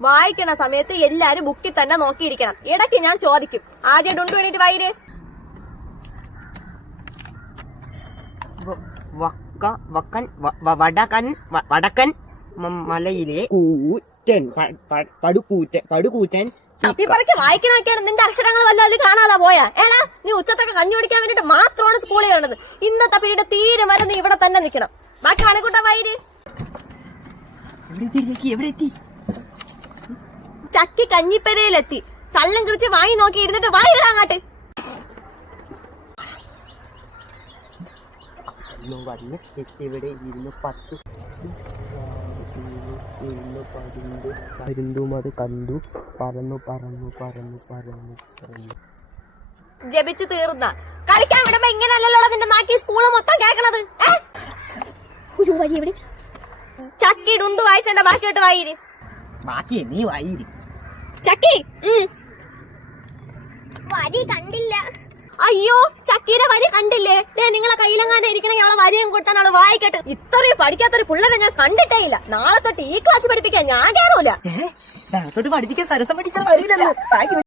വായിക്കണ സമയത്ത് എല്ലാരും ബുക്കിൽ തന്നെ നോക്കിയിരിക്കണം. ഇടയ്ക്ക് ഞാൻ ചോദിക്കും. ആദ്യം ഡുണ്ടു വേണ്ടിട്ട് വക്ക വക്കൻ വടക്കൻ മലയിലെ കൂറ്റൻ പ- പ- പടുകൂറ്റൻ പടുകൂറ്റൻ തപ്പിപ്പറക്കി വായിക്കണൊക്കെയാണ് നിന്റെ അക്ഷരങ്ങൾ വല്ലാതെ കാണാതെ പോയാ? ഏടാ നീ ഉച്ചത്തൊക്കെ കഞ്ഞി പിടിക്കാൻ വേണ്ടിട്ട് മാത്രമാണ് സ്കൂളിൽ വരണത് ഇന്നത്തെ പീരീഡ് തീരെ വരെ നീ ഇവിടെ തന്നെ നിൽക്കണം. ബാക്കി കണക്കൂട്ട വൈര് എവിടെ എത്തി എവിടെ എത്തി? ചക്കി കഞ്ഞിപ്പെരയിലെത്തി. ചള്ളം കുറിച്ച് വായി നോക്കി ഇരുന്നിട്ട് വായിടാ അങ്ങാട്ട്. ഇന്ന് വന്ന് എത്തിവിടെ ഇരുന്ന് പത്ത് ഇരുന്ന് പരുന്ത് പരുന്തും അത് കണ്ടു. പറന്നു പറന്നു പറന്നു പറന്നു പറന്നു. ജപിച്ച് തീർന്ന. കളിക്കാൻ വിടുമ്പോ ഇങ്ങനല്ലല്ലോ നിന്റെ നാക്കി സ്കൂൾ മൊത്തം കേക്കണത്. ഏ? ഒരു വഴി എവിടെ ചക്കി ഡുണ്ടു വായിച്ചെന്റെ ബാക്കിയോട്ട് വായിര് ബാക്കി നീ വായിരി ചക്കി. വരി കണ്ടില്ല. അയ്യോ ചക്കീടെ വരി കണ്ടില്ലേ? ഞാൻ നിങ്ങളെ കയ്യിലെങ്ങാണ്ട് ഇരിക്കണെങ്കിൽ അവളെ വരിയും കൊടുത്താൽ അവൾ വായിക്കട്ടെ ഇത്രയും പഠിക്കാത്തൊരു പിള്ളേരെ ഞാൻ കണ്ടിട്ടേ ഇല്ല. നാളെ തൊട്ട് ഈ ക്ലാസ് പഠിപ്പിക്കാൻ ഞാൻ കയറൂല പഠിപ്പിക്കാൻ സരസം പഠിക്കാൻ വരില്ലല്ലോ